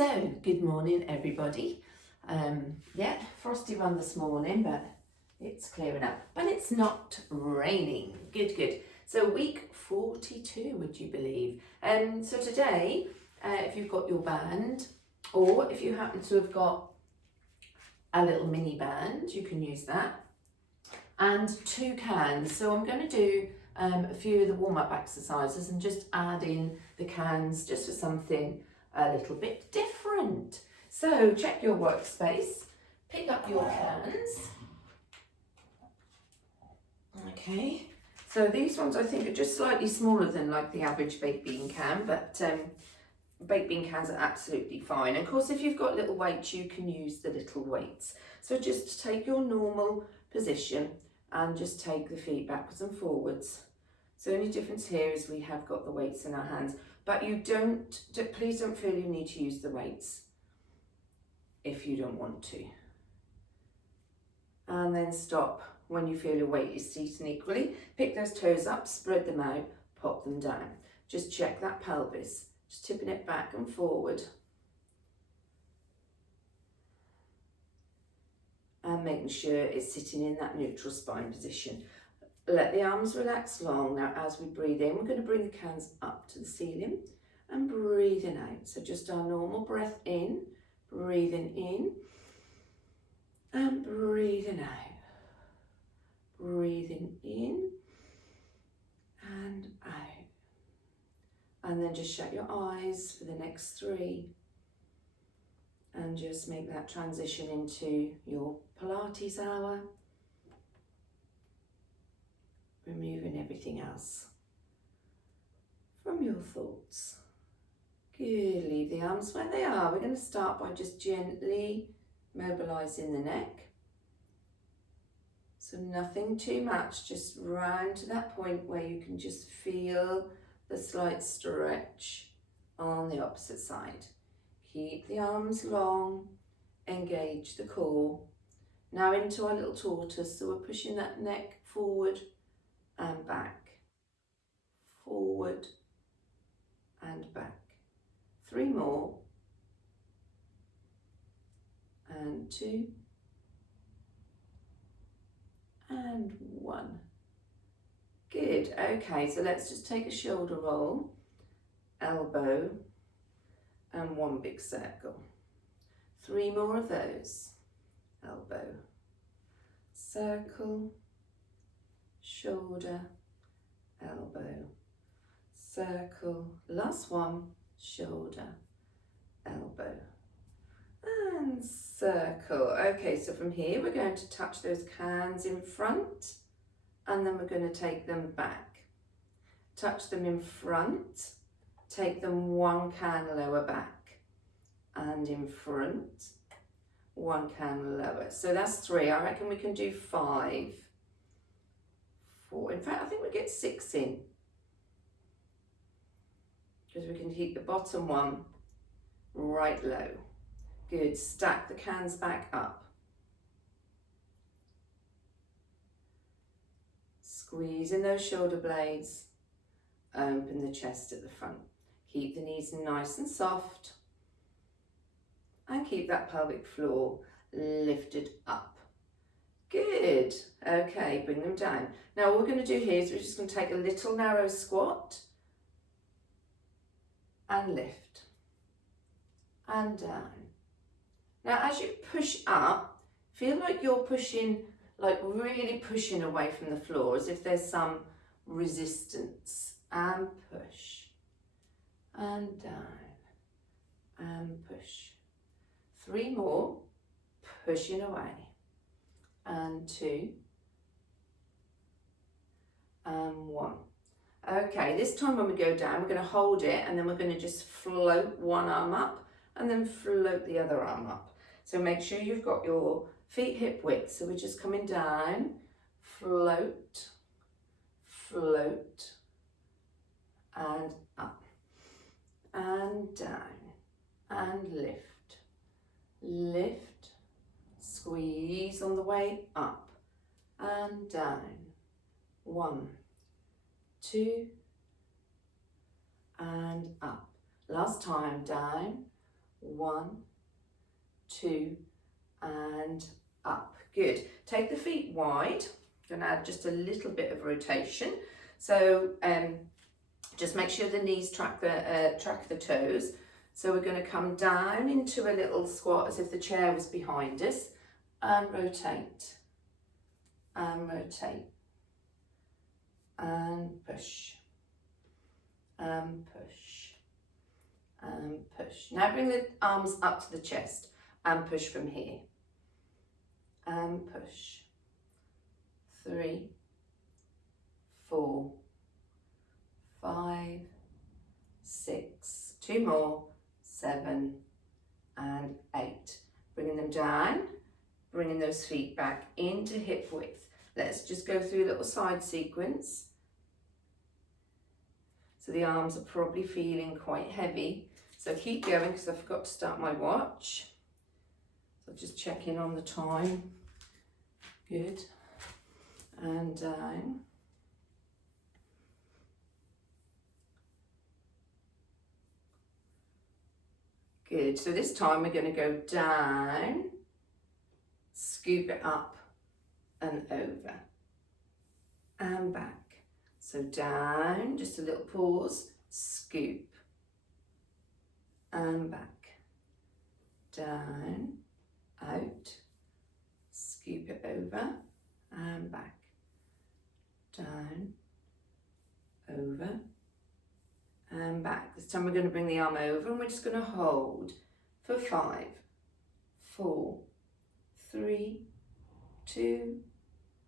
So, good morning everybody. Yeah, frosty one this morning, but it's clearing up. But it's not raining. Good, good. So week 42, would you believe? So today, if you've got your band, or if you happen to have got a little mini band, you can use that. And 2 cans. So I'm going to do a few of the warm-up exercises and just add in the cans just for something a little bit different. So check your workspace, pick up your cans. Okay, so these ones I think are just slightly smaller than like the average baked bean can, but baked bean cans are absolutely fine. And of course, if you've got little weights, you can use the little weights. So just take your normal position and just take the feet backwards and forwards. So the only difference here is we have got the weights in our hands, but please don't feel you need to use the weights if you don't want to. And then stop when you feel your weight is seated equally. Pick those toes up, spread them out, pop them down. Just check that pelvis, just tipping it back and forward. And making sure it's sitting in that neutral spine position. Let the arms relax long. Now as we breathe in, we're going to bring the cans up to the ceiling and breathing out. So just our normal breath in, breathing in and breathing out. Breathing in and out. And then just shut your eyes for the next 3. And just make that transition into your Pilates hour. Removing everything else from your thoughts. Good, leave the arms where they are. We're going to start by just gently mobilising the neck. So nothing too much, just round to that point where you can just feel the slight stretch on the opposite side. Keep the arms long, engage the core. Now into our little tortoise, so we're pushing that neck forward and back, forward and back. 3 more, and 2, and 1. Good, okay, so let's just take a shoulder roll, elbow, and 1 big circle. 3 more of those, elbow, circle, shoulder, elbow, circle, last one, shoulder, elbow, and circle. Okay, so from here we're going to touch those cans in front and then we're going to take them back. Touch them in front, take them 1 can lower back and in front, 1 can lower. So that's 3. I reckon we can do 5. 4. In fact, I think we get 6 in because we can keep the bottom one right low. Good. Stack the cans back up. Squeeze in those shoulder blades. Open the chest at the front. Keep the knees nice and soft. And keep that pelvic floor lifted up. Good. Okay, bring them down. Now what we're going to do here is we're just going to take a little narrow squat and lift and down. Now as you push up, feel like you're pushing, like really pushing away from the floor as if there's some resistance, and push and down and push. 3 more, pushing away. And 2 and 1. Okay, this time when we go down, we're going to hold it and then we're going to just float 1 arm up and then float the other arm up. So make sure you've got your feet hip width. So we're just coming down, float, float, and up, and down, and lift, lift, squeeze on the way up and down. 1, 2, and up. Last time, down, 1, 2, and up. Good. Take the feet wide. Going to add just a little bit of rotation. So just make sure the knees track the toes. So we're going to come down into a little squat as if the chair was behind us, and rotate, and rotate, and push, and push, and push. Now bring the arms up to the chest and push from here, and push. 3, 4, 5, 6, 2 more, 7 and 8. Bringing them down, bringing those feet back into hip width. Let's just go through a little side sequence. So the arms are probably feeling quite heavy. So keep going because I forgot to start my watch. So just check in on the time. Good. And down. Good. So this time we're going to go down, scoop it up and over and back. So down, just a little pause, scoop and back, down, out, scoop it over and back, down, over and back. This time we're going to bring the arm over and we're just going to hold for 5, 4, 3, 2,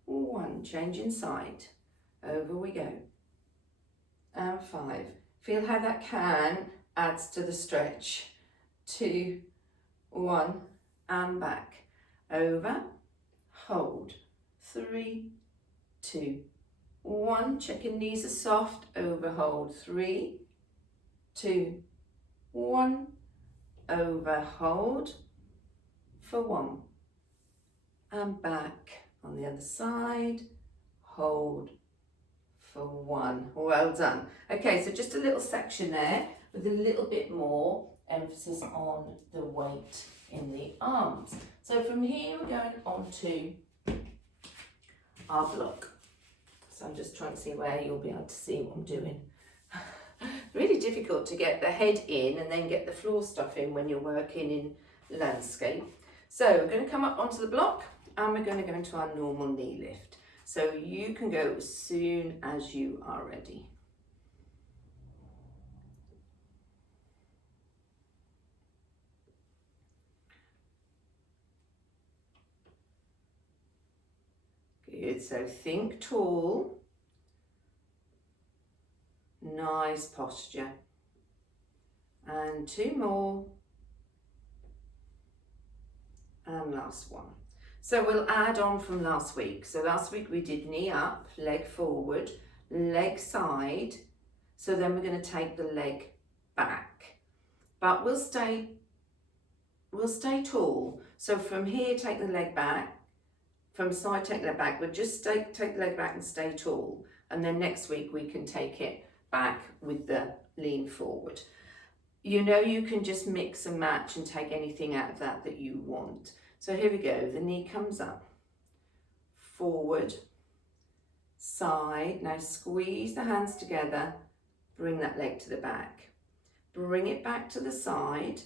1. Change inside. Over we go. And 5. Feel how that can adds to the stretch. 2, 1 and back. Over, hold. 3, 2, 1. Checking knees are soft. Over, hold. 3, 2, 1. Over, hold for 1. And back on the other side. Hold for 1. Well done. Okay, so just a little section there with a little bit more emphasis on the weight in the arms. So from here we're going on to our block. So I'm just trying to see where you'll be able to see what I'm doing. Really difficult to get the head in and then get the floor stuff in when you're working in landscape. So we're going to come up onto the block and we're going to go into our normal knee lift. So you can go as soon as you are ready. Good, so think tall. Nice posture. And 2 more. And last one. So we'll add on from last week. So last week we did knee up, leg forward, leg side. So then we're going to take the leg back. But we'll stay tall. So from here, take the leg back. From side, take the leg back. We'll just take the leg back and stay tall. And then next week we can take it back with the lean forward. You know, you can just mix and match and take anything out of that you want. So here we go, the knee comes up, forward, side. Now squeeze the hands together, bring that leg to the back. Bring it back to the side,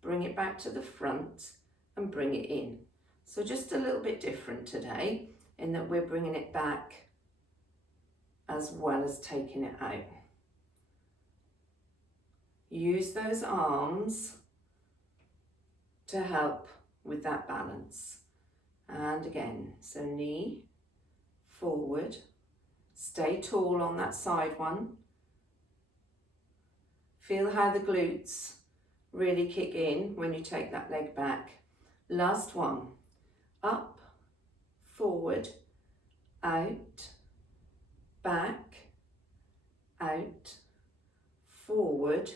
bring it back to the front and bring it in. So just a little bit different today in that we're bringing it back as well as taking it out. Use those arms to help with that balance. And again, so knee forward, stay tall on that side one. Feel how the glutes really kick in when you take that leg back. Last one, up, forward, out, back, out, forward,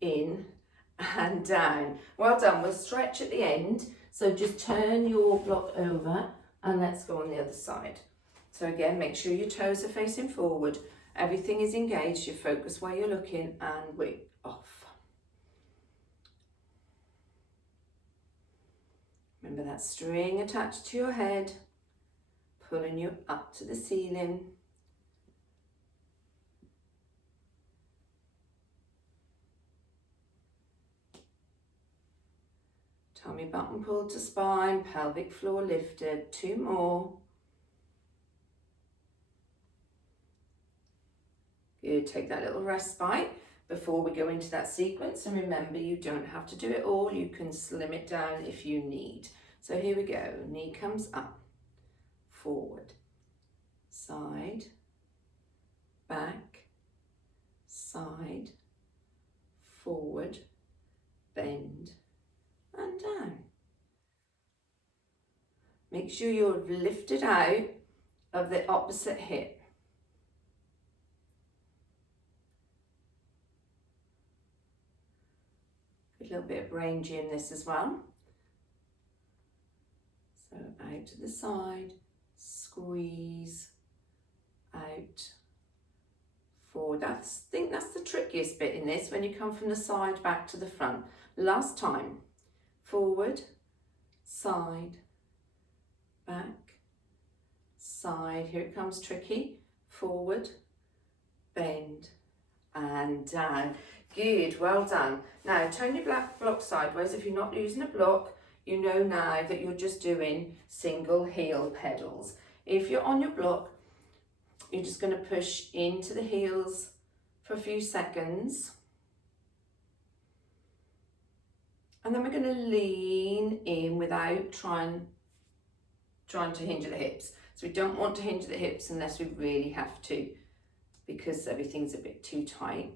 in and down. Well done. We'll stretch at the end. So just turn your block over and let's go on the other side. So again, make sure your toes are facing forward. Everything is engaged. You focus where you're looking and we're off. that string attached to your head, pulling you up to the ceiling. Tummy button pulled to spine, pelvic floor lifted. 2 more. Good, take that little respite before we go into that sequence, and remember, you don't have to do it all, you can slim it down if you need. So here we go, knee comes up, forward, side, back, side, forward, bend, and down. Make sure you're lifted out of the opposite hip. A little bit of range in this as well. So out to the side, squeeze, out, forward. I think that's the trickiest bit in this, when you come from the side back to the front. Last time, forward, side, back, side. Here it comes tricky. Forward, bend, and down. Good, well done. Now turn your block sideways. If you're not using a block, you know now that you're just doing single heel pedals. If you're on your block, you're just going to push into the heels for a few seconds. And then we're going to lean in without trying to hinge at the hips. So we don't want to hinge at the hips unless we really have to, because everything's a bit too tight.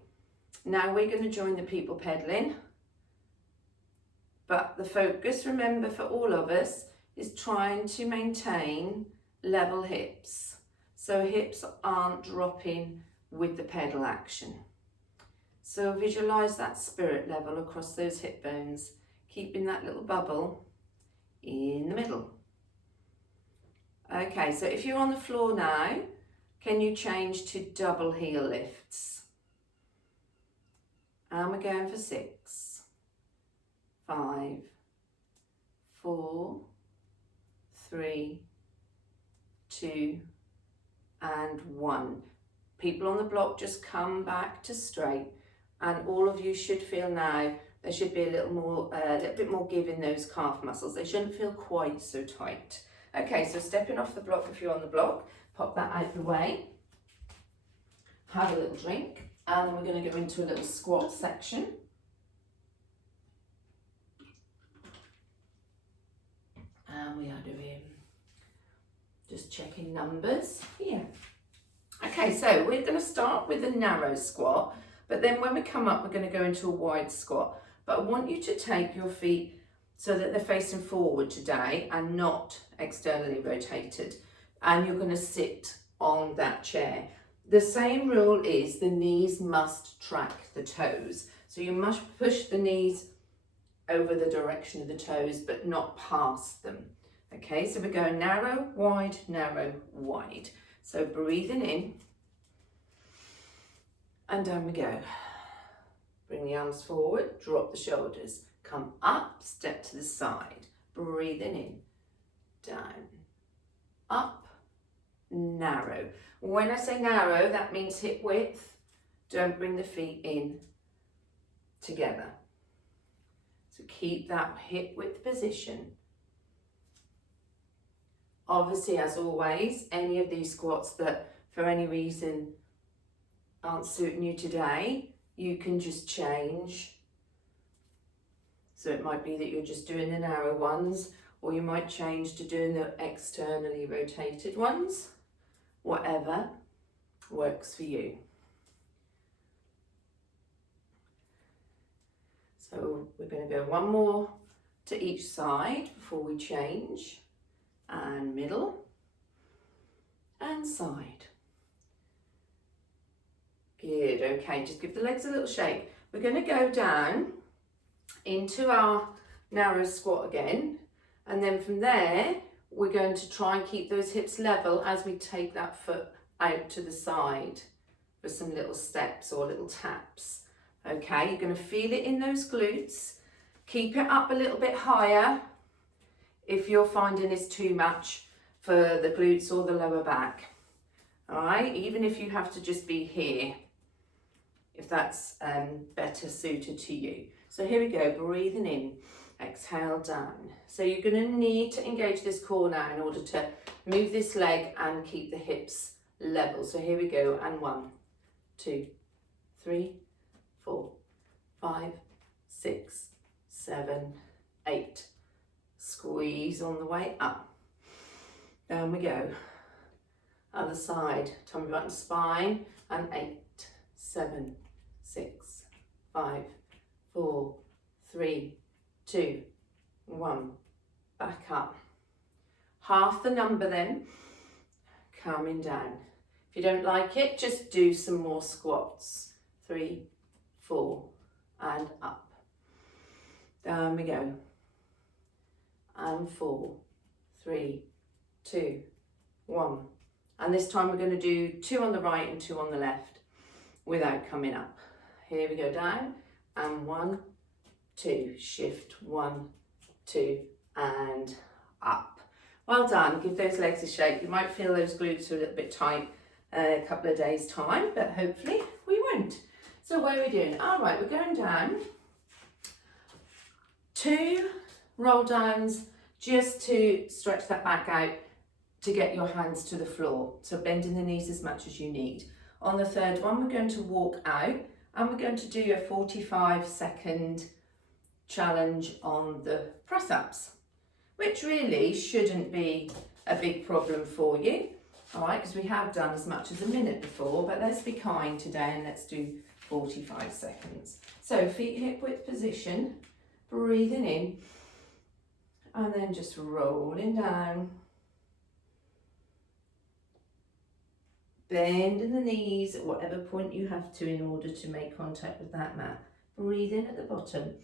Now we're going to join the people pedaling, but the focus, remember, for all of us is trying to maintain level hips, so hips aren't dropping with the pedal action. So visualize that spirit level across those hip bones, keeping that little bubble in the middle. Okay, so if you're on the floor now, can you change to double heel lifts? And we're going for 6, 5, 4, 3, 2, and 1. People on the block, just come back to straight, and all of you should feel now there should be a little bit more give in those calf muscles. They shouldn't feel quite so tight. Okay, so stepping off the block, if you're on the block, pop that out the way, have a little drink. And then we're going to go into a little squat section. And we are doing, just checking numbers here. Okay, so we're going to start with a narrow squat, but then when we come up, we're going to go into a wide squat. But I want you to take your feet so that they're facing forward today and not externally rotated. And you're going to sit on that chair. The same rule is the knees must track the toes. So you must push the knees over the direction of the toes, but not past them. Okay, so we're going narrow, wide, wide. So breathing in, and down we go. Bring the arms forward, drop the shoulders. Come up, step to the side. Breathing in, down, up, narrow. When I say narrow, that means hip width. Don't bring the feet in together. So keep that hip width position. Obviously, as always, any of these squats that for any reason aren't suiting you today, you can just change. So it might be that you're just doing the narrow ones, or you might change to doing the externally rotated ones. Whatever works for you. So we're going to go one more to each side before we change, and middle and side. Good, okay, just give the legs a little shake. We're going to go down into our narrow squat again, and then from there we're going to try and keep those hips level as we take that foot out to the side for some little steps or little taps. Okay, you're going to feel it in those glutes. Keep it up a little bit higher if you're finding it's too much for the glutes or the lower back. All right, even if you have to just be here, if that's better suited to you. So here we go, breathing in, exhale down. So you're going to need to engage this core now in order to move this leg and keep the hips level. So here we go, and 1, 2, 3, 4, 5, 6, 7, 8. Squeeze on the way up. Down we go. Other side, tummy button, spine, and 8, 7, 6, 5, 4, 3, 2, 1. Back up. Half the number then, coming down. If you don't like it, just do some more squats. 3, 4, and up. Down we go. And 4, 3, 2, 1. And this time we're going to do 2 on the right and 2 on the left without coming up. Here we go, down, and 1, 2, shift, 1, 2, and up. Well done. Give those legs a shake. You might feel those glutes are a little bit tight a couple of days' time, but hopefully we won't. So what are we doing? All right, we're going down. 2 roll downs just to stretch that back out to get your hands to the floor. So bending the knees as much as you need. On the third one, we're going to walk out and we're going to do a 45-second challenge on the press-ups, which really shouldn't be a big problem for you. All right, because we have done as much as a minute before, but let's be kind today and let's do 45 seconds. So feet hip width position, breathing in, and then just rolling down. Bending the knees at whatever point you have to in order to make contact with that mat. Breathe in at the bottom.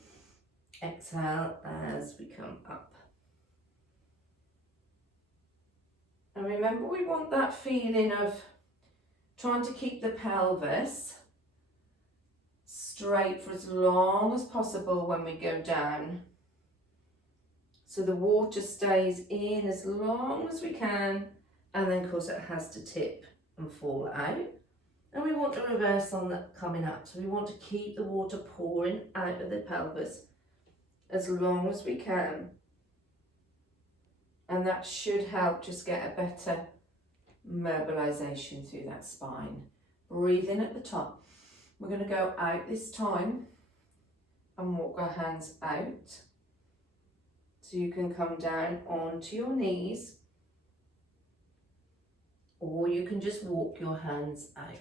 Exhale as we come up. And remember, we want that feeling of trying to keep the pelvis straight for as long as possible when we go down. So the water stays in as long as we can, and then of course it has to tip and fall out. And we want to reverse on that coming up. So we want to keep the water pouring out of the pelvis as long as we can. And that should help just get a better mobilization through that spine. Breathe in at the top. We're going to go out this time and walk our hands out. So you can come down onto your knees, or you can just walk your hands out.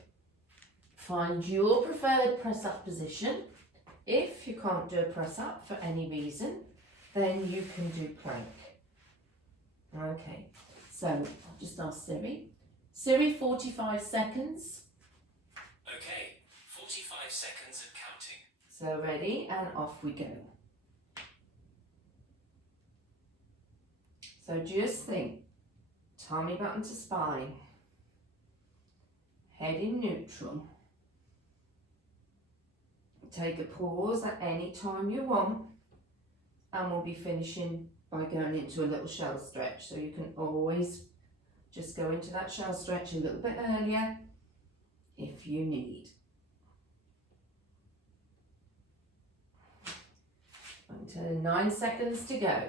Find your preferred press-up position. If you can't do a press-up for any reason, then you can do plank. Okay, so I'll just ask Siri. Siri, 45 seconds. Okay, 45 seconds of counting. So ready, and off we go. So just think, tummy button to spine, head in neutral. Take a pause at any time you want, and we'll be finishing by going into a little shell stretch. So you can always just go into that shell stretch a little bit earlier if you need. Until 9 seconds to go.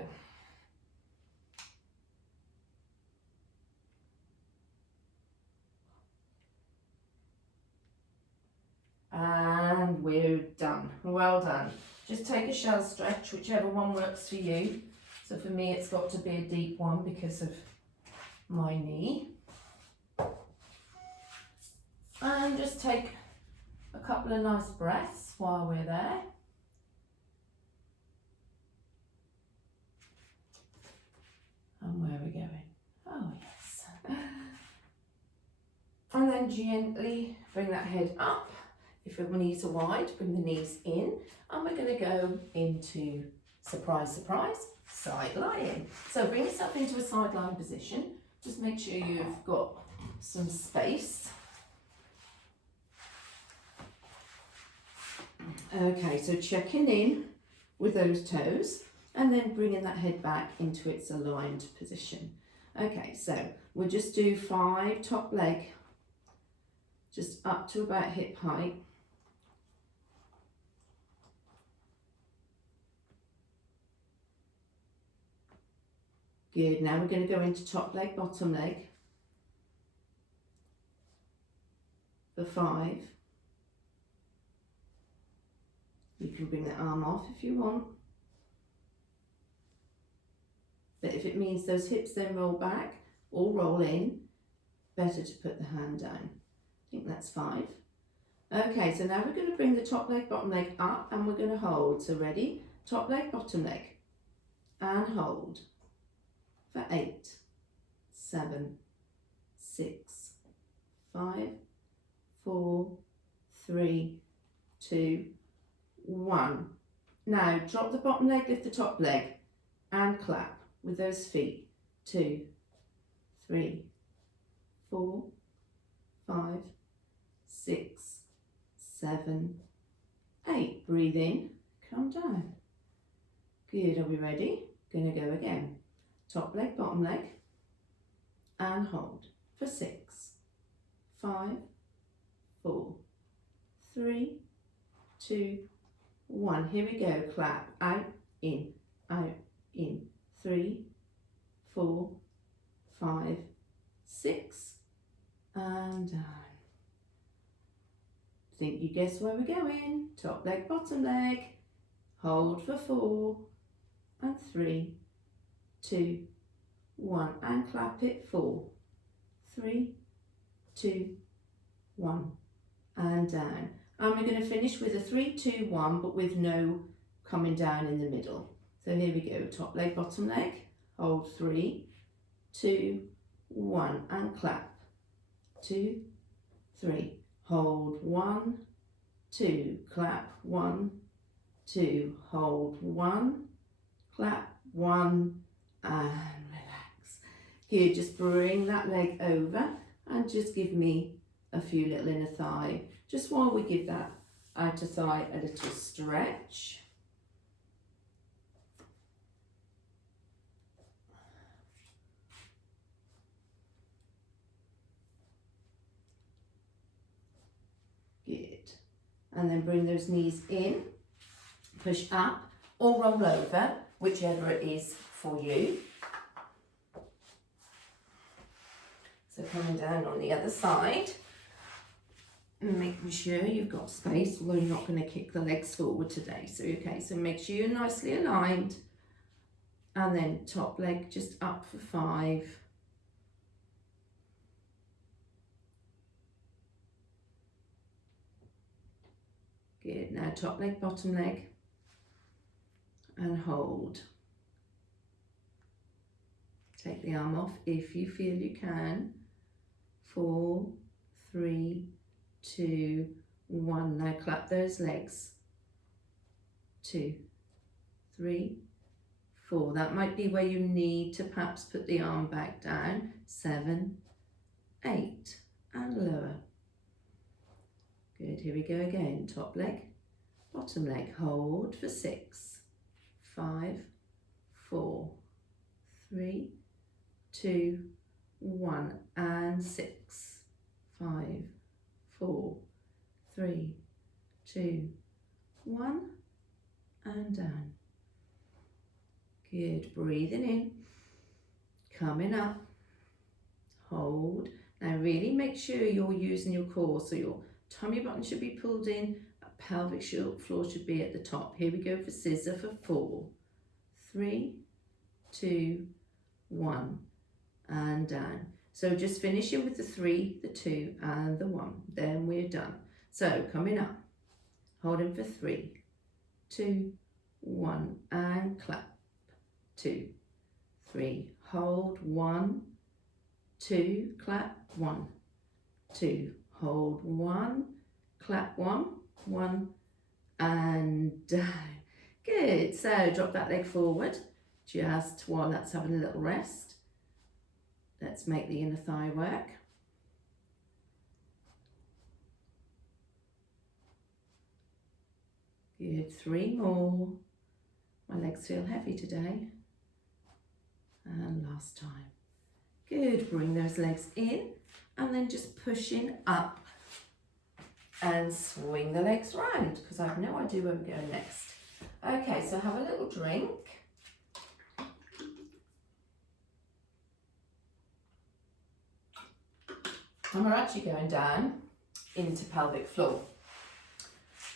And we're done. Well done. Just take a shell stretch, whichever one works for you. So for me, it's got to be a deep one because of my knee. And just take a couple of nice breaths while we're there. And where are we going? Oh, yes. And then gently bring that head up. If your knees are wide, bring the knees in. And we're going to go into, surprise, surprise, side lying. So bring yourself into a side lying position. Just make sure you've got some space. Okay, so checking in with those toes. and then bringing that head back into its aligned position. Okay, so we'll just do 5 top leg, just up to about hip height. Good, now we're going to go into top leg, bottom leg for 5. You can bring the arm off if you want. But if it means those hips then roll back or roll in, better to put the hand down. I think that's 5. Okay, so now we're going to bring the top leg, bottom leg up and we're going to hold. So ready? Top leg, bottom leg and hold for 8, 7, 6, 5, 4, 3, 2, 1. Now drop the bottom leg, lift the top leg and clap with those feet. 2, 3, 4, 5, 6, 7, 8. Breathe in, come down. Good, are we ready? Gonna go again. Top leg, bottom leg and hold for 6, 5, 4, 3, 2, 1. Here we go. Clap. Out, in, 3, 4, 5, 6 and down. Think you guess where we're going. Top leg, bottom leg. Hold for 4 and 3, 2, 1 and clap it. 4, 3, 2, 1 and down. And we're going to finish with a 3, 2, 1 but with no coming down in the middle. So here we go. Top leg, bottom leg. Hold 3, 2, 1 and clap. 2, 3. Hold 1, 2, clap 1, 2, hold 1, clap 1 and relax. Good, just bring that leg over and just give me a few little inner thigh, just while we give that outer thigh a little stretch. Good. And then bring those knees in, push up or roll over, whichever it is for you. So coming down on the other side, and making sure you've got space, although you're not going to kick the legs forward today. So okay, so make sure you're nicely aligned. And then top leg just up for 5. Good, now top leg, bottom leg and hold. Take the arm off if you feel you can. 4, 3, 2, 1. Now clap those legs. 2, 3, 4. That might be where you need to perhaps put the arm back down. 7, 8 and lower. Good, here we go again. Top leg, bottom leg. Hold for 6, 5, 4, 3, 2, 1 and 6, 5, 4, 3, 2, 1 and down. Good, breathing in, coming up, hold. Now really make sure you're using your core, so your tummy button should be pulled in, pelvic floor should be at the top. Here we go for scissor for 4, 3, 2, 1 and down. So just finishing with the 3, the 2 and the 1. Then we're done. So coming up, holding for 3, 2, 1 and clap. 2, 3, hold 1, 2, clap 1, 2, hold 1, clap 1, 1 and down. Good, so drop that leg forward just while that's having a little rest. Let's make the inner thigh work. Good, 3 more. My legs feel heavy today. And last time. Good, bring those legs in and then just pushing up and swing the legs round because I have no idea where we're going next. Okay, so have a little drink. And we're actually going down into pelvic floor,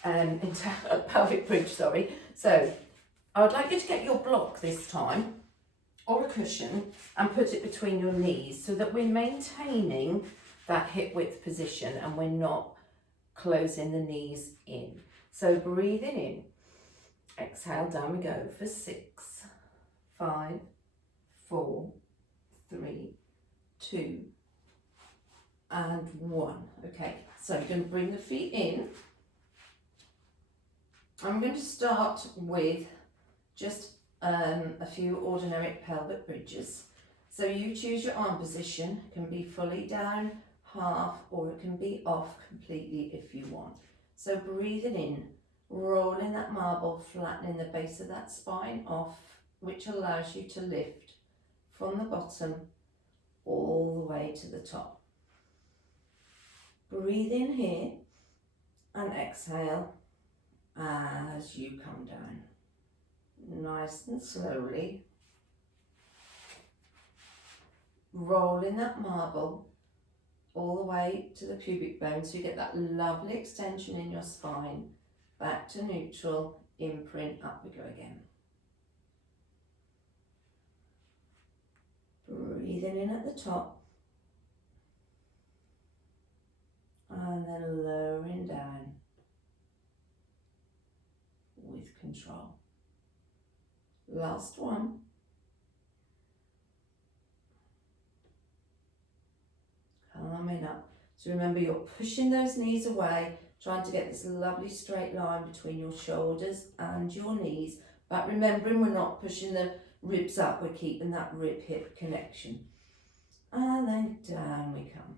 into a pelvic bridge, sorry. So I would like you to get your block this time, or a cushion, and put it between your knees so that we're maintaining that hip width position and we're not closing the knees in. So breathing in, exhale, down we go for 6, 5, 4, 3, 2, and 1. Okay, so you're going to bring the feet in. I'm going to start with just a few ordinary pelvic bridges. So you choose your arm position. It can be fully down, half, or it can be off completely if you want. So breathing in, rolling that marble, flattening the base of that spine off, which allows you to lift from the bottom all the way to the top. Breathe in here and exhale as you come down. Nice and slowly. Rolling that marble all the way to the pubic bone so you get that lovely extension in your spine. Back to neutral, imprint, up we go again. Breathing in at the top. And then lowering down with control. Last one. Coming up. So remember, you're pushing those knees away, trying to get this lovely straight line between your shoulders and your knees. But remembering, we're not pushing the ribs up, we're keeping that rib-hip connection. And then down we come.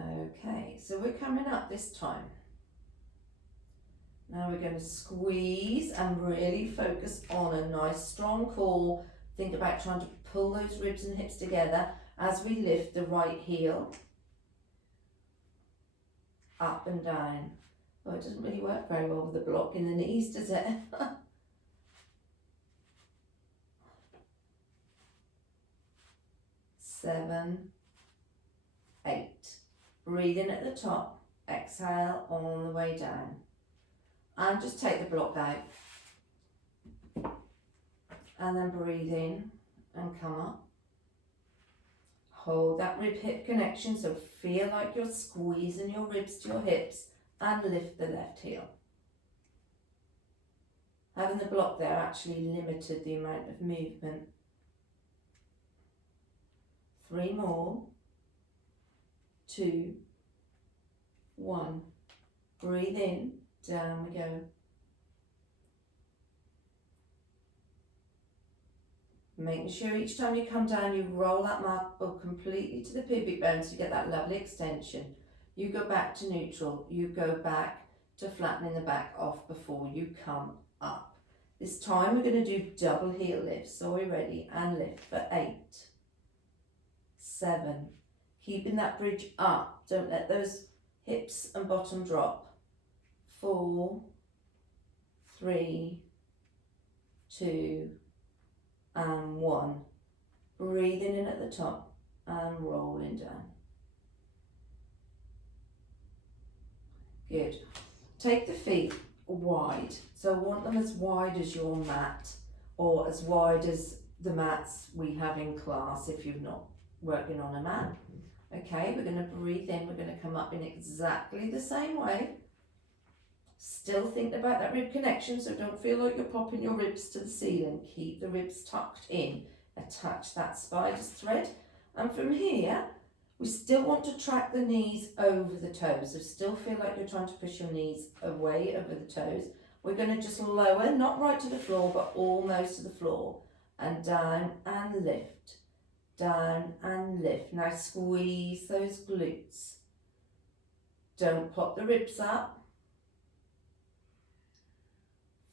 Okay, so we're coming up this time. Now we're going to squeeze and really focus on a nice strong core. Think about trying to pull those ribs and hips together as we lift the right heel up and down. Oh, it doesn't really work very well with the block in the knees, does it? 7, 8. Breathe in at the top, exhale on the way down. And just take the block out. And then breathe in and come up. Hold that rib hip connection, so feel like you're squeezing your ribs to your hips and lift the left heel. Having the block there actually limited the amount of movement. 3 more. 2, 1. Breathe in, down we go. Making sure each time you come down, you roll that marble completely to the pubic bone so you get that lovely extension. You go back to neutral, you go back to flattening the back off before you come up. This time we're going to do double heel lifts, so we're ready, and lift for 8, 7, keeping that bridge up, don't let those hips and bottom drop, 4, 3, 2, and 1. Breathing in at the top and rolling down. Good. Take the feet wide. So I want them as wide as your mat, or as wide as the mats we have in class if you're not working on a mat. Okay, we're going to breathe in, we're going to come up in exactly the same way. Still think about that rib connection, so don't feel like you're popping your ribs to the ceiling. Keep the ribs tucked in. Attach that spider's thread. And from here, we still want to track the knees over the toes. So still feel like you're trying to push your knees away over the toes. We're going to just lower, not right to the floor, but almost to the floor. And down and lift. Down and lift. Now squeeze those glutes. Don't pop the ribs up.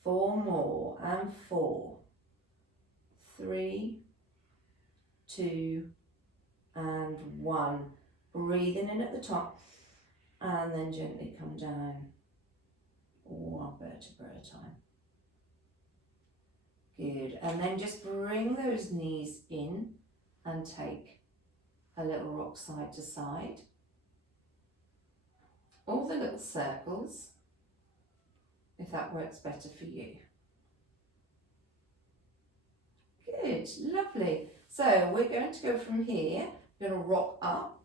4 more, and 4, 3, 2, and 1. Breathing in at the top, and then gently come down, 1 vertebra at a time. Good, and then just bring those knees in and take a little rock side to side. All the little circles, if that works better for you. Good, lovely. So we're going to go from here, we're going to rock up,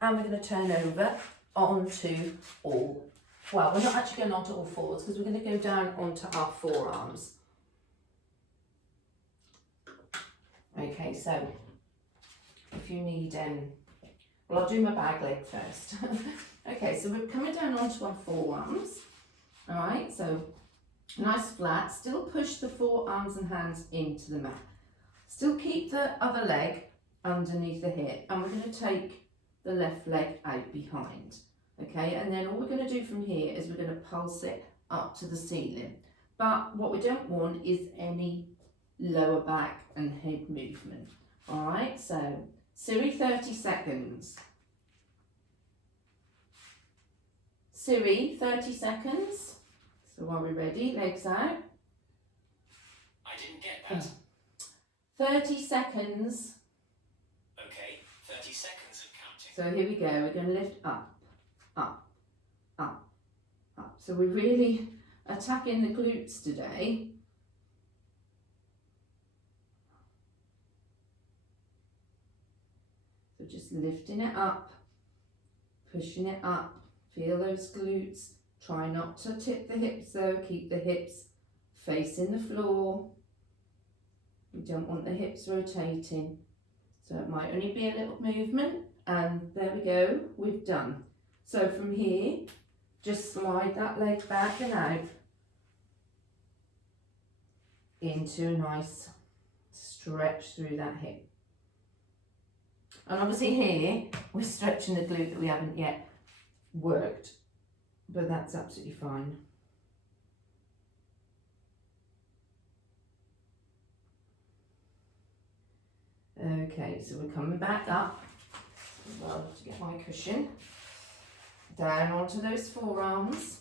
and we're going to turn over onto all, well, we're not actually going onto all fours because we're going to go down onto our forearms. Okay, so if you need, well, I'll do my bag leg first. Okay, so we're coming down onto our forearms. All right, so nice flat, still push the forearms and hands into the mat. Still keep the other leg underneath the hip, and we're going to take the left leg out behind. Okay, and then all we're going to do from here is we're going to pulse it up to the ceiling. But what we don't want is any lower back and head movement. All right, so Siri, 30 seconds. Siri, 30 seconds. So are we ready? Legs out. I didn't get that. 30 seconds. Okay, 30 seconds of counting. So here we go. We're going to lift up, up, up, up. So we're really attacking the glutes today. So just lifting it up, pushing it up. Feel those glutes. Try not to tip the hips though. Keep the hips facing the floor. We don't want the hips rotating. So it might only be a little movement. And there we go, we've done. So from here, just slide that leg back and out into a nice stretch through that hip. And obviously here, we're stretching the glute that we haven't yet worked, but that's absolutely fine. Okay, so we're coming back up as well to get my cushion. Down onto those forearms.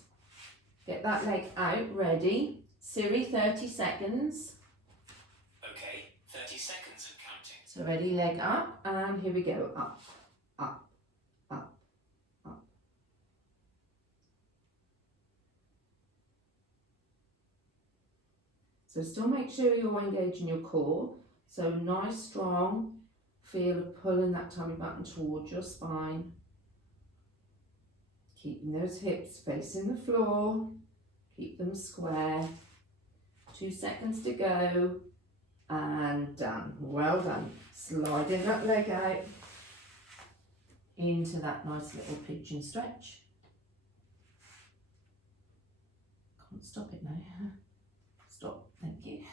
Get that leg out, ready. Siri, 30 seconds. Okay, 30 seconds of counting. So ready, leg up, and here we go, up, up, up, up. So still make sure you're engaging your core. So nice, strong feel of pulling that tummy button towards your spine. Keeping those hips facing the floor. Keep them square. 2 seconds to go. And done. Well done. Sliding that leg out into that nice little pigeon stretch. Can't stop it now. Stop. Thank you.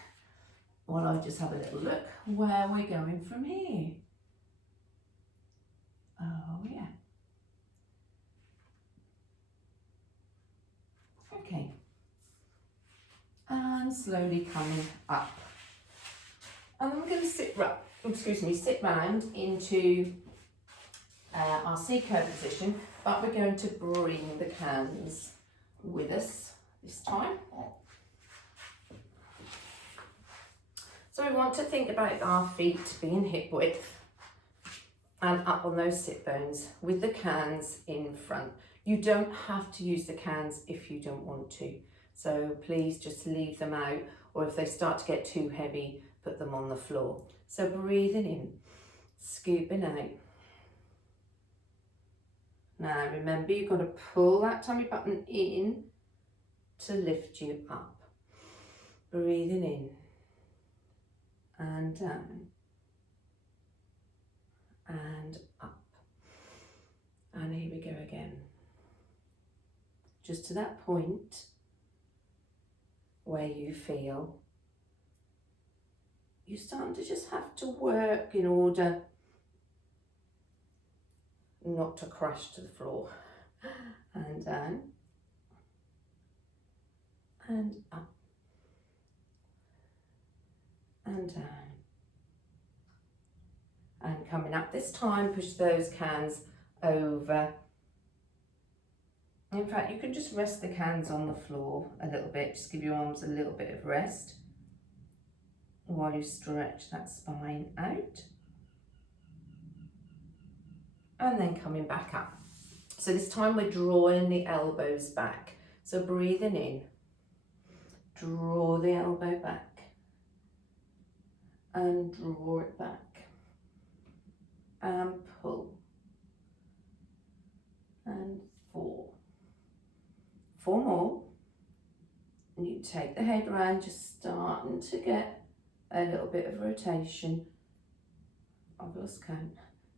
While I just have a little look where we're going from here. Oh yeah. Okay. And slowly coming up. And then we're going to sit round into our C curve position, but we're going to bring the cans with us this time. So we want to think about our feet being hip width and up on those sit bones with the cans in front. You don't have to use the cans if you don't want to. So please just leave them out, or if they start to get too heavy, put them on the floor. So breathing in, scooping out. Now remember, you've got to pull that tummy button in to lift you up. Breathing in and down and up. And here we go again. Just to that point where you feel you're starting to just have to work in order not to crash to the floor. And down and up and down. And coming up this time, push those cans over. In fact, you can just rest the cans on the floor a little bit, just give your arms a little bit of rest while you stretch that spine out. And then coming back up. So this time we're drawing the elbows back. So breathing in, draw the elbow back and draw it back and pull and 4 more. And you take the head round, just starting to get a little bit of rotation. I've lost count.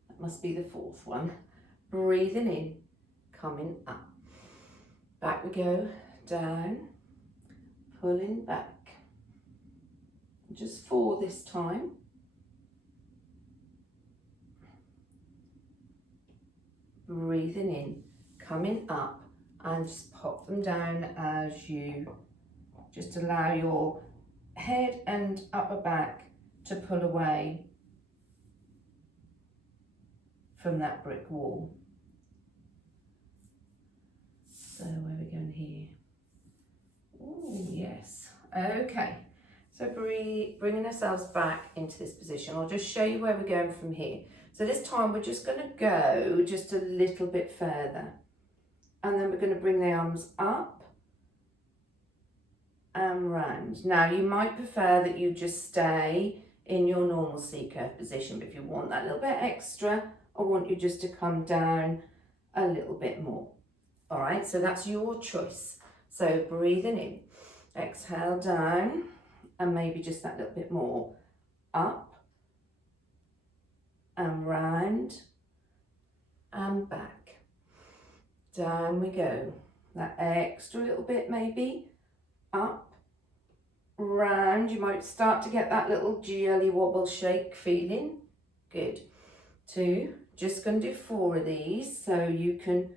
That must be the 4th one. Breathing in, coming up. Back we go, down, pulling back. Just 4 this time. Breathing in, coming up, and just pop them down as you just allow your head and upper back to pull away from that brick wall. So where are we going here? Oh yes, okay. So bringing ourselves back into this position. I'll just show you where we're going from here. So this time we're just going to go just a little bit further. And then we're going to bring the arms up and round. Now you might prefer that you just stay in your normal C-curve position, but if you want that little bit extra, I want you just to come down a little bit more. All right, so that's your choice. So breathing in, exhale down, and maybe just that little bit more. Up and round and back. Down we go. That extra little bit maybe. Up, round. You might start to get that little jelly wobble shake feeling. Good. 2. Just going to do 4 of these so you can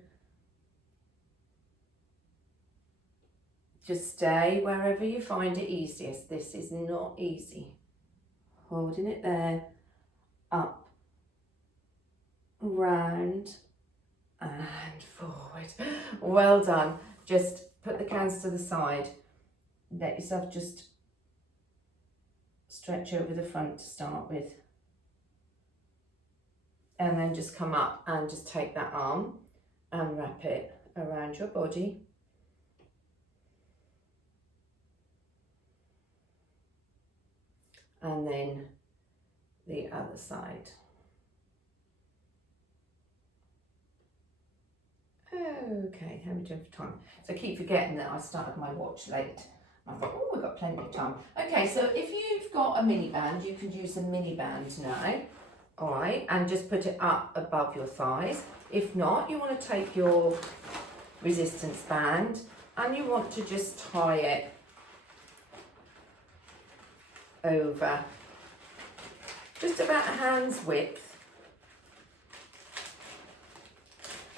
just stay wherever you find it easiest. This is not easy. Holding it there. Up, round and forward. Well done. Just put the cans to the side. Let yourself just stretch over the front to start with. And then just come up and just take that arm and wrap it around your body. And then the other side. Okay, how are we doing for time? So I keep forgetting that I started my watch late. I thought, oh, we've got plenty of time. Okay, so if you've got a mini band, you can use a mini band now, all right, and just put it up above your thighs. If not, you want to take your resistance band and you want to just tie it over just about a hand's width.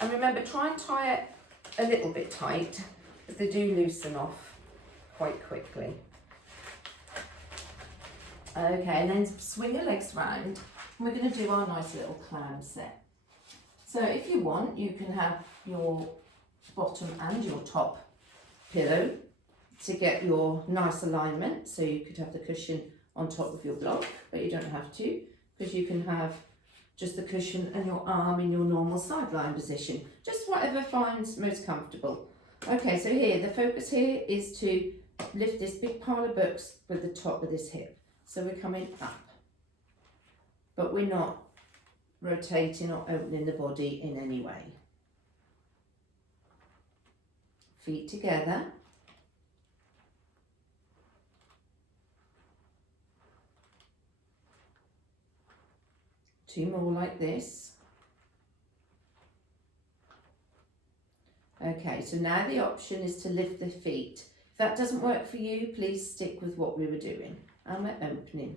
And remember, try and tie it a little bit tight, because they do loosen off quite quickly. Okay, and then swing your legs round. And we're going to do our nice little clam set. So if you want, you can have your bottom and your top pillow to get your nice alignment. So you could have the cushion on top of your block, but you don't have to, because you can have just the cushion and your arm in your normal sideline position. Just whatever finds most comfortable. Okay, so here, the focus here is to lift this big pile of books with the top of this hip. So we're coming up, but we're not rotating or opening the body in any way. Feet together. Two more like this. Okay, so now the option is to lift the feet. If that doesn't work for you, please stick with what we were doing. And we're opening.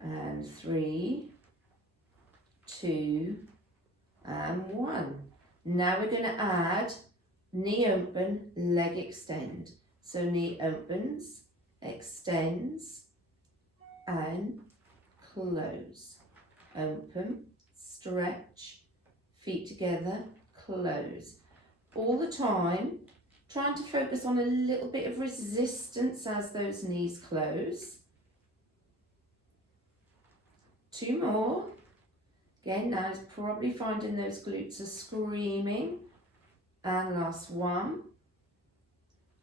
And 3, 2, and 1. Now we're going to add knee open, leg extend. So knee opens, extends, and close. Open, stretch, feet together, close. All the time, trying to focus on a little bit of resistance as those knees close. 2 more. Again, now it's probably finding those glutes are screaming. And last one.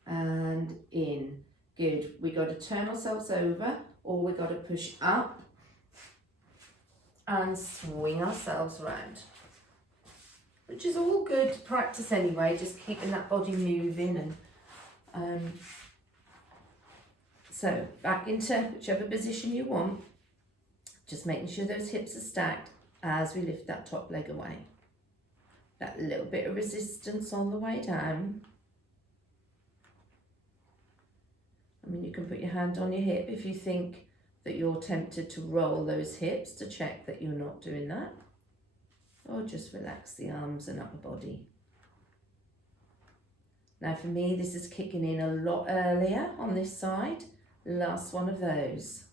And in. Good. We got to turn ourselves over, or we got to push up and swing ourselves around. Which is all good practice anyway, just keeping that body moving. And so back into whichever position you want. Just making sure those hips are stacked as we lift that top leg away. That little bit of resistance on the way down. I mean, you can put your hand on your hip if you think that you're tempted to roll those hips to check that you're not doing that. Or just relax the arms and upper body. Now for me, this is kicking in a lot earlier on this side. Last one of those.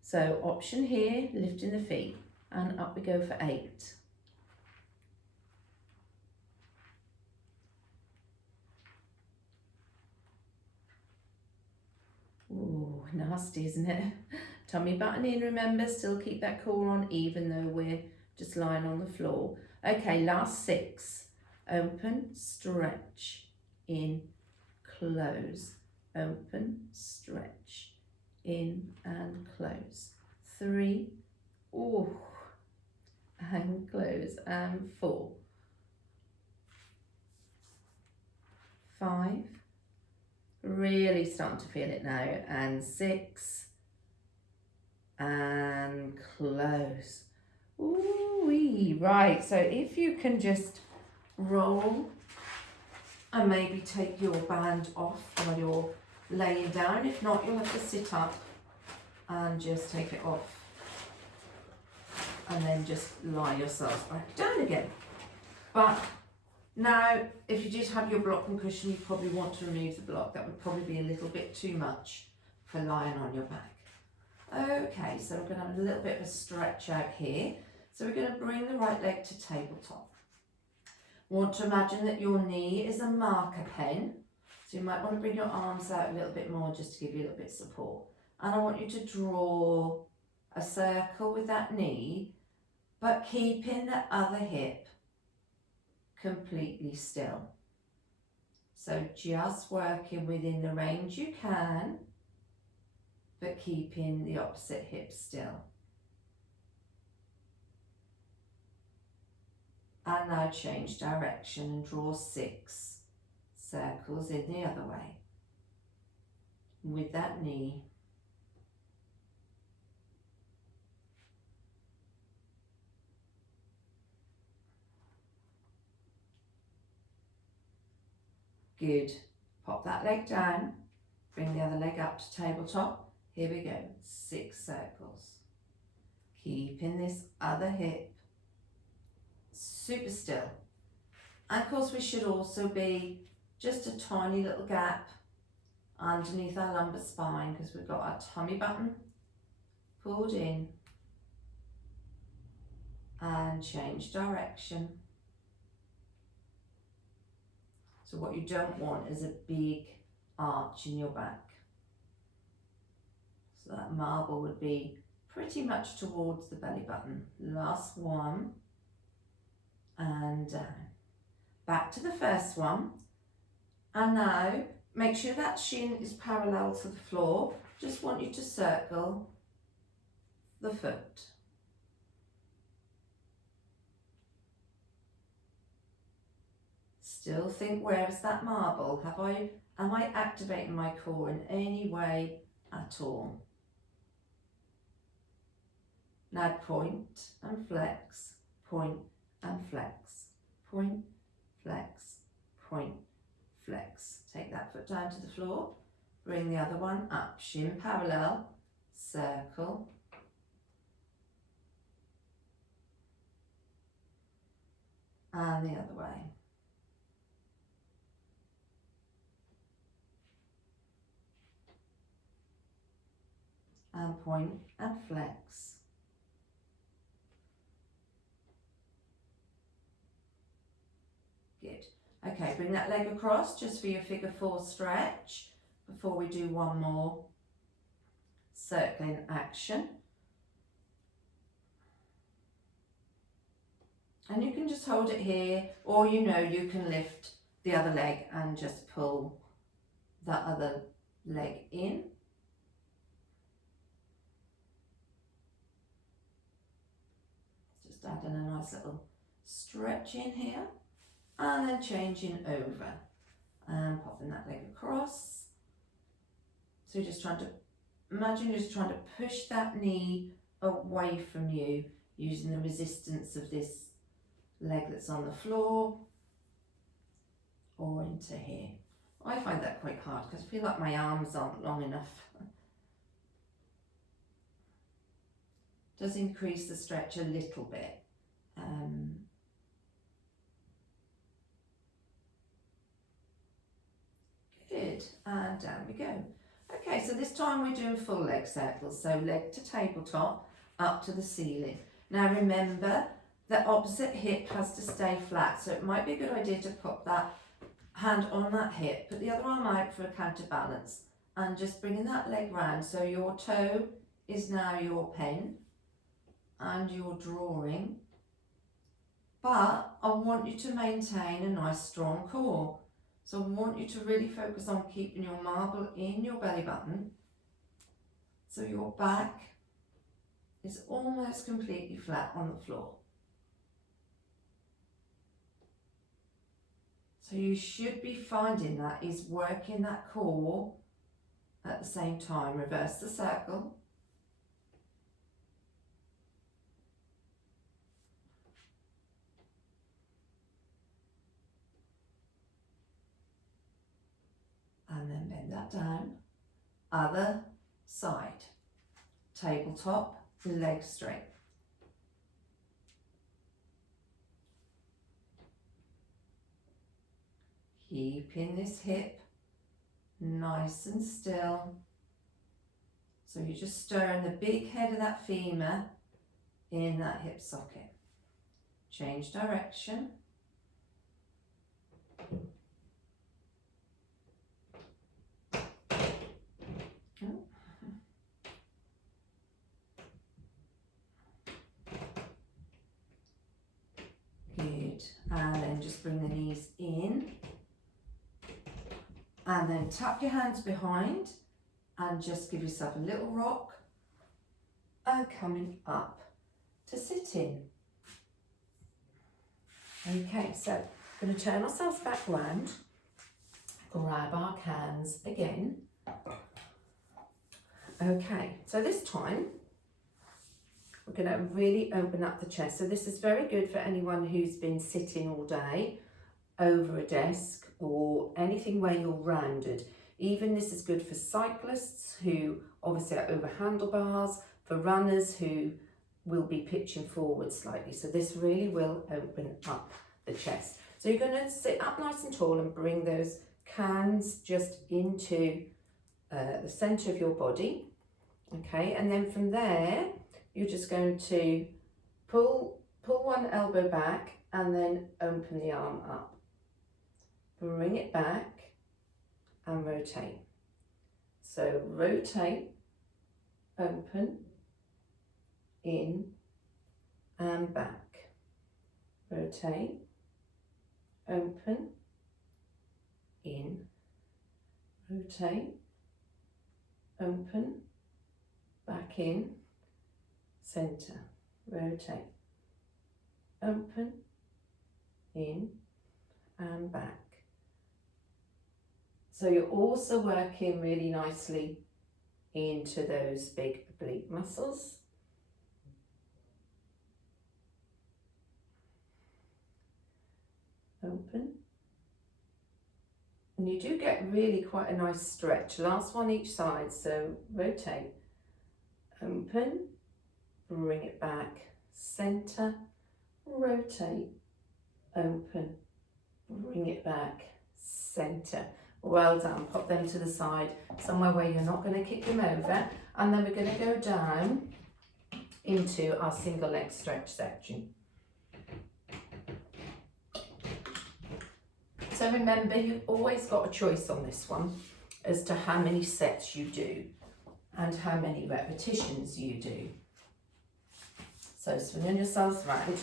So option here, lifting the feet, and up we go for 8. Ooh, nasty, isn't it? Tummy button in, remember, still keep that core on even though we're just lying on the floor. Okay, last 6. Open, stretch, in, close. Open, stretch, in and close. 3, ooh, and close. And 4, 5, really starting to feel it now. And 6, and close. Ooh-wee. Right, so if you can just roll and maybe take your band off while you're laying down. If not, you'll have to sit up and just take it off. And then just lie yourselves back down again. But now, if you did have your block and cushion, you probably want to remove the block. That would probably be a little bit too much for lying on your back. Okay, so we're going to have a little bit of a stretch out here. So we're going to bring the right leg to tabletop. Want to imagine that your knee is a marker pen. So you might want to bring your arms out a little bit more just to give you a little bit of support. And I want you to draw a circle with that knee, but keeping the other hip completely still. So just working within the range you can, but keeping the opposite hip still. And now change direction and draw 6 circles in the other way with that knee. Good. Pop that leg down, bring the other leg up to tabletop. Here we go, 6 circles. Keeping this other hip super still. And of course we should also be just a tiny little gap underneath our lumbar spine because we've got our tummy button pulled in, and change direction. So what you don't want is a big arch in your back. So that marble would be pretty much towards the belly button. Last one, and down. Back to the first one. And now make sure that shin is parallel to the floor. Just want you to circle the foot. Still think, where is that marble? Am I activating my core in any way at all? Now point and flex, point and flex, point, flex, point, flex. Take that foot down to the floor, bring the other one up, shin parallel, circle, and the other way. And point and flex. Good. Okay, bring that leg across just for your figure 4 stretch before we do one more circling action. And you can just hold it here, or you can lift the other leg and just pull that other leg in. Just adding a nice little stretch in here, and then changing over and popping that leg across. So you're just trying to, imagine you're just trying to push that knee away from you using the resistance of this leg that's on the floor or into here. I find that quite hard because I feel like my arms aren't long enough. Does increase the stretch a little bit. Good, and down we go. Okay, so this time we're doing full leg circles, so leg to tabletop, up to the ceiling. Now remember, the opposite hip has to stay flat, so it might be a good idea to put that hand on that hip, put the other arm out for a counterbalance, and just bringing that leg round so your toe is now your pen and you're drawing, but I want you to maintain a nice strong core. So I want you to really focus on keeping your marble in your belly button so your back is almost completely flat on the floor. So you should be finding that is working that core at the same time. Reverse the circle. And then bend that down. Other side. Tabletop, leg straight. Keeping this hip nice and still. So you're just stirring the big head of that femur in that hip socket. Change direction. Good, and then just bring the knees in and then tap your hands behind and just give yourself a little rock and coming up to sitting. Okay, so I'm going to turn ourselves back round, grab our cans again. Okay, so this time we're going to really open up the chest. So this is very good for anyone who's been sitting all day over a desk or anything where you're rounded. Even this is good for cyclists who obviously are over handlebars, for runners who will be pitching forward slightly. So this really will open up the chest. So you're going to sit up nice and tall and bring those cans just into the centre of your body. Okay, and then from there, you're just going to pull one elbow back and then open the arm up. Bring it back and rotate. So rotate, open, in and back. Rotate, open, in, rotate, open, back in, centre, rotate, open, in and back. So you're also working really nicely into those big oblique muscles. Open. And you do get really quite a nice stretch. Last one each side, so rotate, open, bring it back, centre, rotate, open, bring it back, centre. Well done. Pop them to the side, somewhere where you're not going to kick them over. And then we're going to go down into our single leg stretch section. So remember, you've always got a choice on this one as to how many sets you do and how many repetitions you do. So swinging yourselves round,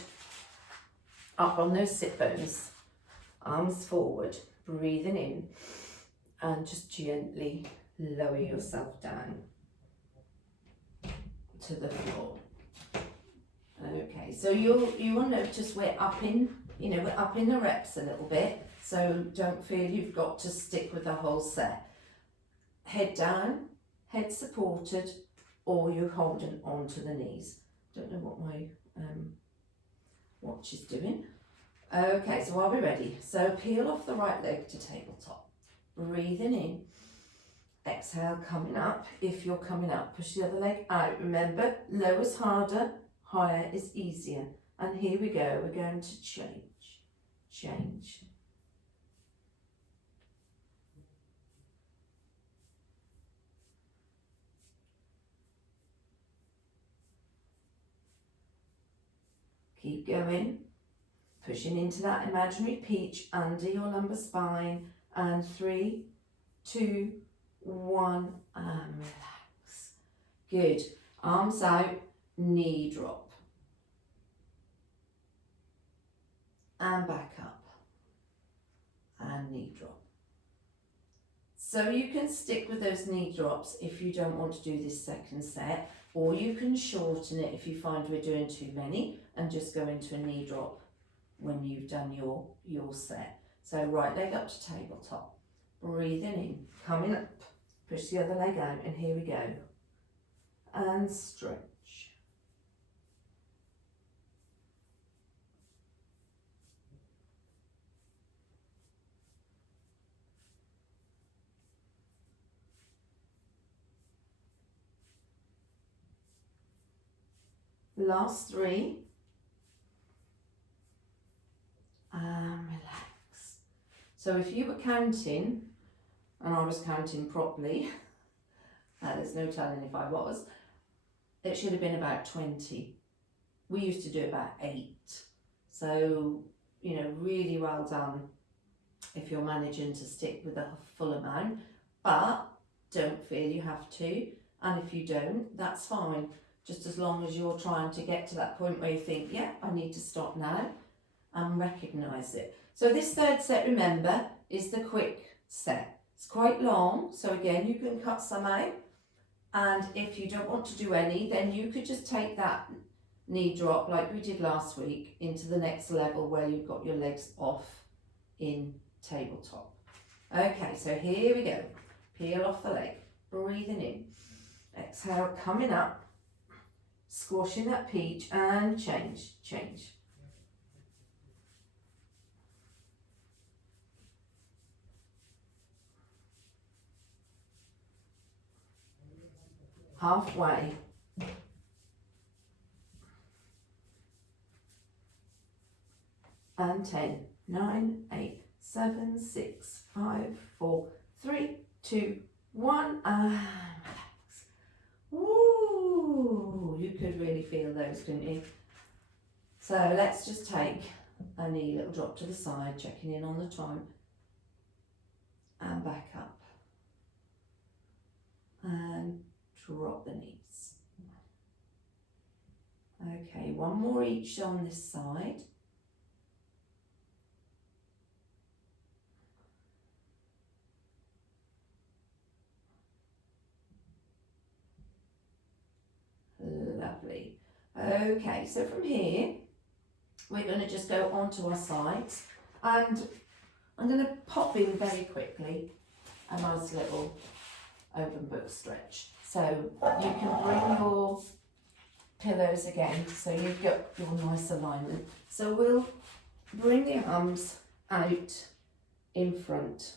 up on those sit bones, arms forward, breathing in, and just gently lower yourself down to the floor. Okay, so you will notice we're up in the reps a little bit, so don't feel you've got to stick with the whole set. Head down, head supported, or you're holding on to the knees. Don't know what my watch is doing. Okay, so are we ready? So peel off the right leg to tabletop. Breathing in. Exhale, coming up. If you're coming up, push the other leg out. Remember, low is harder, higher is easier. And here we go. We're going to change. Keep going. Pushing into that imaginary peach under your lumbar spine. And 3, 2, 1, and relax. Good. Arms out, knee drop. And back up. And knee drop. So you can stick with those knee drops if you don't want to do this second set, or you can shorten it if you find we're doing too many and just go into a knee drop when you've done your set. So right leg up to tabletop, breathing in, coming up, push the other leg out, and here we go. And stretch. Last 3. And relax. So if you were counting, and I was counting properly, there's no telling if I was, it should have been about 20. We used to do about 8. So, really well done if you're managing to stick with a full amount, but don't feel you have to. And if you don't, that's fine. Just as long as you're trying to get to that point where you think, yeah, I need to stop now, and recognise it. So this third set, remember, is the quick set. It's quite long, so again, you can cut some out. And if you don't want to do any, then you could just take that knee drop like we did last week into the next level where you've got your legs off in tabletop. Okay, so here we go. Peel off the leg, breathing in. Exhale, coming up, squashing that peach, and change. Halfway. And 10, 9, 8, 7, 6, 5, 4, 3, 2, 1, and relax. Woo! You could really feel those, couldn't you? So let's just take a knee little drop to the side, checking in on the time, and back up. And drop the knees. Okay, one more each on this side. Lovely. Okay, so from here, we're going to just go onto our sides, and I'm going to pop in very quickly a nice little open book stretch. So you can bring your pillows again, so you've got your nice alignment. So we'll bring the arms out in front,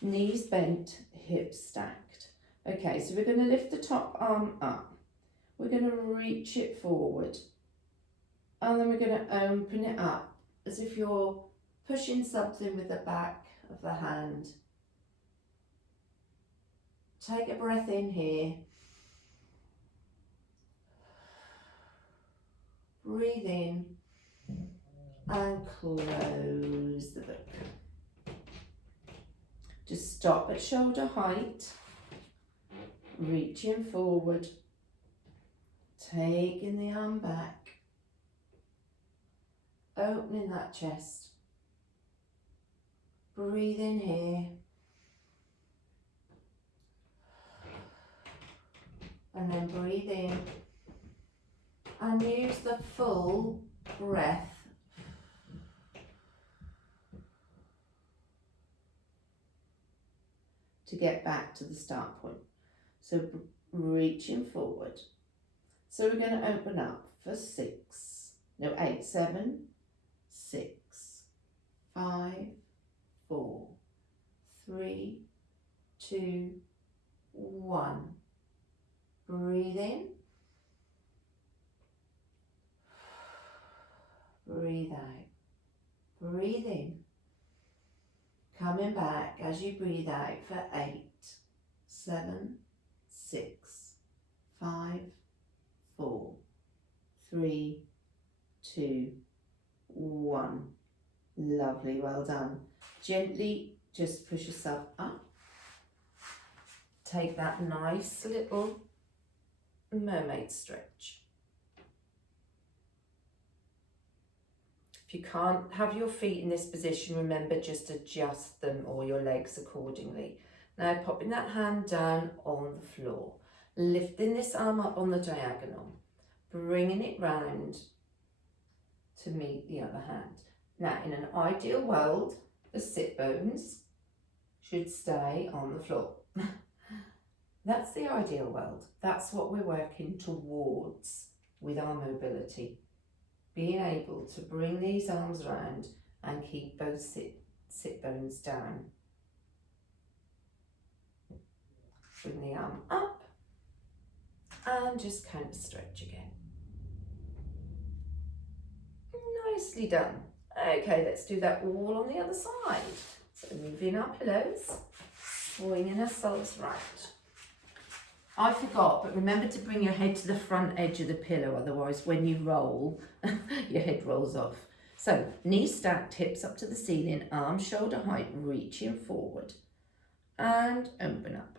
knees bent, hips stacked. Okay, so we're going to lift the top arm up. We're going to reach it forward, and then we're going to open it up as if you're pushing something with the back of the hand. Take a breath in here. Breathe in and close the book. Just stop at shoulder height, reaching forward, taking the arm back, opening that chest. Breathe in here. And then breathe in and use the full breath to get back to the start point. So reaching forward. So we're going to open up for 8, 7, 6, 5, 4, 3, 2, 1. Breathe in. Breathe out. Breathe in. Coming back as you breathe out for 8, 7, 6, 5, 4, 3, 2, 1. Lovely, well done. Gently just push yourself up. Take that nice little mermaid stretch. If you can't have your feet in this position, remember just adjust them or your legs accordingly. Now popping that hand down on the floor, lifting this arm up on the diagonal, bringing it round to meet the other hand. Now in an ideal world, the sit bones should stay on the floor. That's the ideal world. That's what we're working towards with our mobility. Being able to bring these arms round and keep both sit bones down. Bring the arm up and just counter stretch again. Nicely done. Okay, let's do that all on the other side. So moving our pillows, swinging ourselves round. I forgot, but remember to bring your head to the front edge of the pillow, otherwise when you roll, your head rolls off. So, knees stacked, hips up to the ceiling, arms shoulder height, reaching forward. And open up.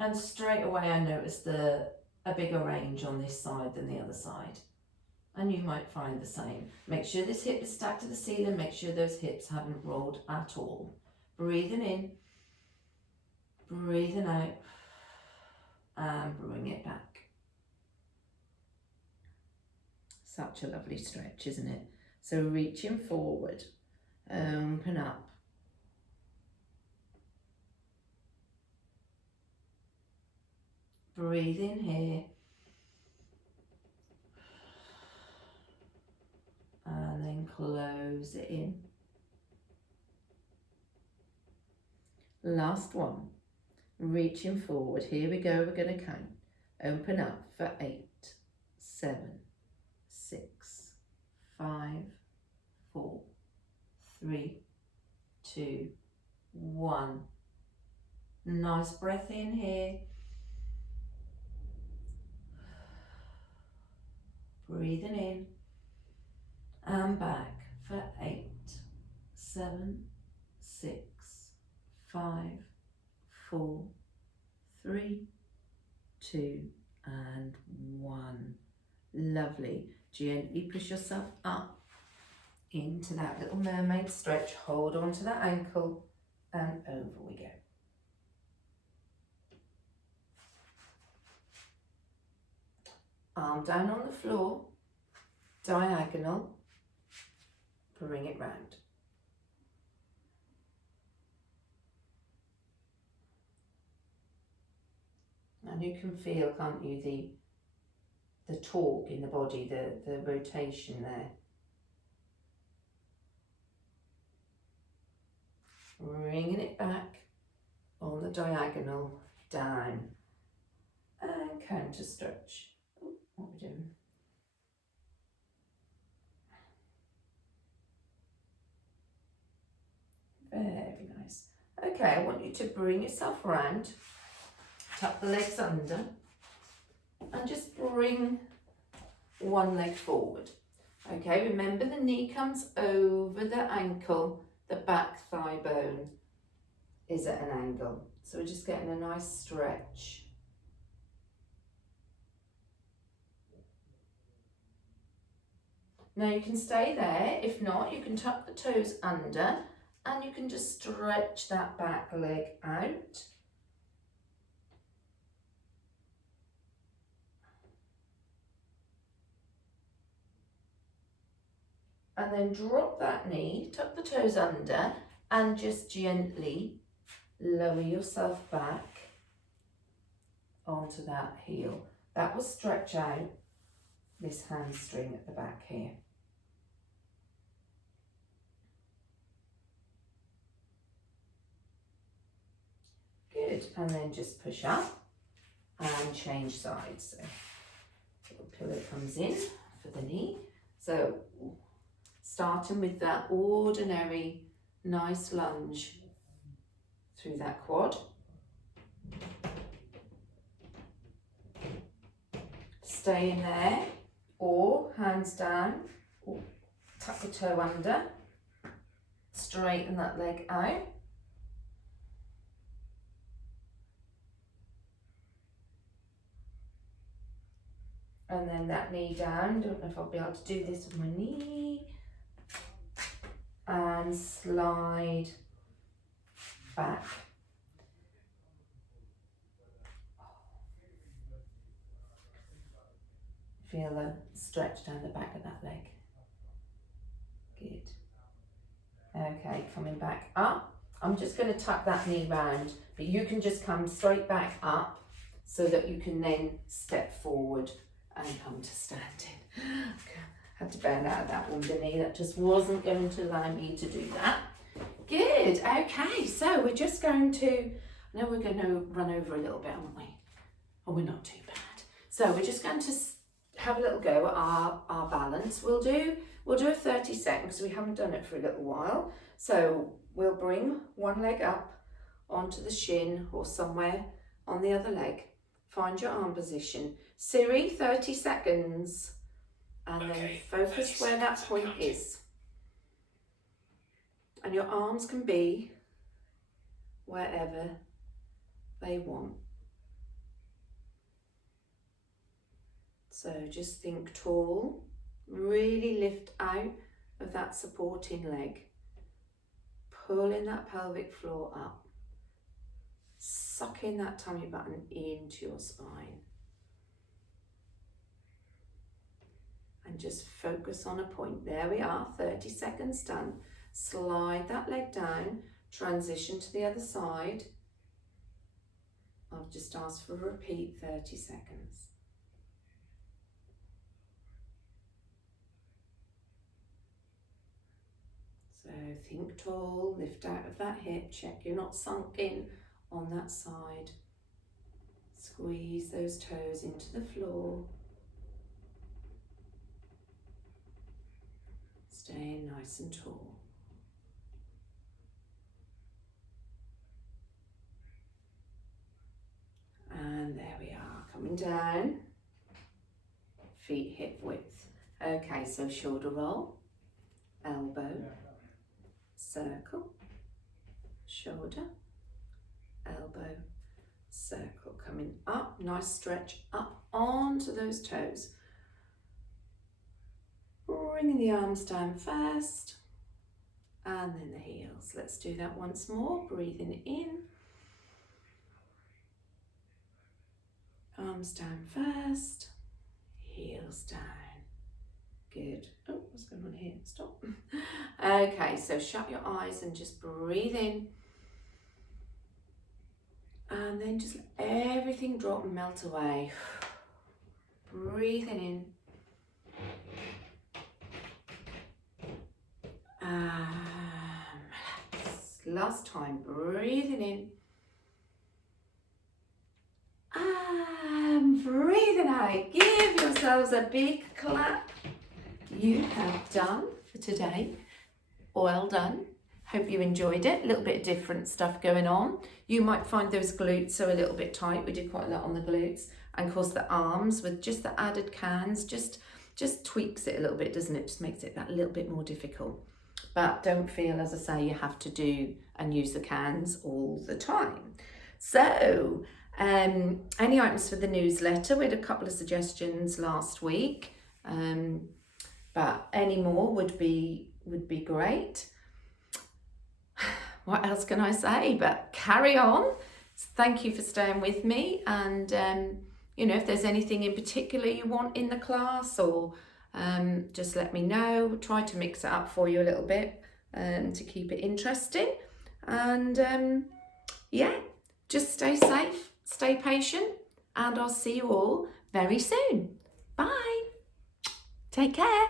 And straight away I noticed a bigger range on this side than the other side. And you might find the same. Make sure this hip is stacked to the ceiling, make sure those hips haven't rolled at all. Breathing in, breathing out, and bring it back. Such a lovely stretch, isn't it? So reaching forward, open up. Breathe in here. And then close it in. Last one, reaching forward. Here we go, we're going to count. Open up for 8, 7, 6, 5, 4, 3, 2, 1. Nice breath in here. Breathing in and back for 8, 7, 6, 5, 4, 3, 2, and 1. Lovely. Gently push yourself up into that little mermaid stretch. Hold on to that ankle and over we go. Arm down on the floor, diagonal, bring it round. And you can feel, can't you, the torque in the body, the rotation there. Bringing it back on the diagonal, down, and counter stretch. What are we doing? Very nice. Okay, I want you to bring yourself around, tuck the legs under, and just bring one leg forward. Okay, remember the knee comes over the ankle, the back thigh bone is at an angle. So we're just getting a nice stretch. Now you can stay there. If not, you can tuck the toes under and you can just stretch that back leg out. And then drop that knee, tuck the toes under, and just gently lower yourself back onto that heel. That will stretch out this hamstring at the back here. Good, and then just push up and change sides. So the pillow comes in for the knee. So starting with that ordinary nice lunge through that quad. Stay in there, or hands down, or tuck the toe under, straighten that leg out. And then that knee down. Don't know if I'll be able to do this with my knee. And slide back. Feel the stretch down the back of that leg. Good. Okay, coming back up. I'm just going to tuck that knee round, but you can just come straight back up so that you can then step forward and come to standing. Okay. Had to bend out of that one, the knee. That just wasn't going to allow me to do that. Good. Okay, so we're just going to, I know we're going to run over a little bit, aren't we? Oh, we're not too bad. So we're just going to have a little go at our balance. We'll do a 30 seconds. We haven't done it for a little while. So we'll bring one leg up onto the shin or somewhere on the other leg. Find your arm position. Siri, 30 seconds. And then focus where that point is. And your arms can be wherever they want. So just think tall, really lift out of that supporting leg, pulling that pelvic floor up, sucking that tummy button into your spine. And just focus on a point. There we are, 30 seconds done. Slide that leg down, transition to the other side. I'll just ask for a repeat, 30 seconds. So think tall, lift out of that hip, check you're not sunk in on that side. Squeeze those toes into the floor. Staying nice and tall. And there we are, coming down. Feet hip width. Okay, so shoulder roll, elbow, circle, shoulder, elbow, circle. Coming up, nice stretch up onto those toes. Bringing the arms down first, and then the heels. Let's do that once more. Breathing in. Arms down first, heels down. Good. Oh, what's going on here? Stop. Okay, so shut your eyes and just breathe in. And then just let everything drop and melt away. Breathing in. Relax. Last time, breathing in. And breathing out. Give yourselves a big clap. You have done for today. Well done. Hope you enjoyed it. A little bit of different stuff going on. You might find those glutes are a little bit tight. We did quite a lot on the glutes. And of course the arms with just the added cans just tweaks it a little bit, doesn't it? Just makes it that little bit more difficult. But don't feel, as I say, you have to do and use the cans all the time. So, any items for the newsletter? We had a couple of suggestions last week, but any more would be great. What else can I say? But carry on. Thank you for staying with me, and you know, if there's anything in particular you want in the class, or just let me know. Try to mix it up for you a little bit to keep it interesting. And yeah, just stay safe, stay patient, and I'll see you all very soon. Bye. Take care.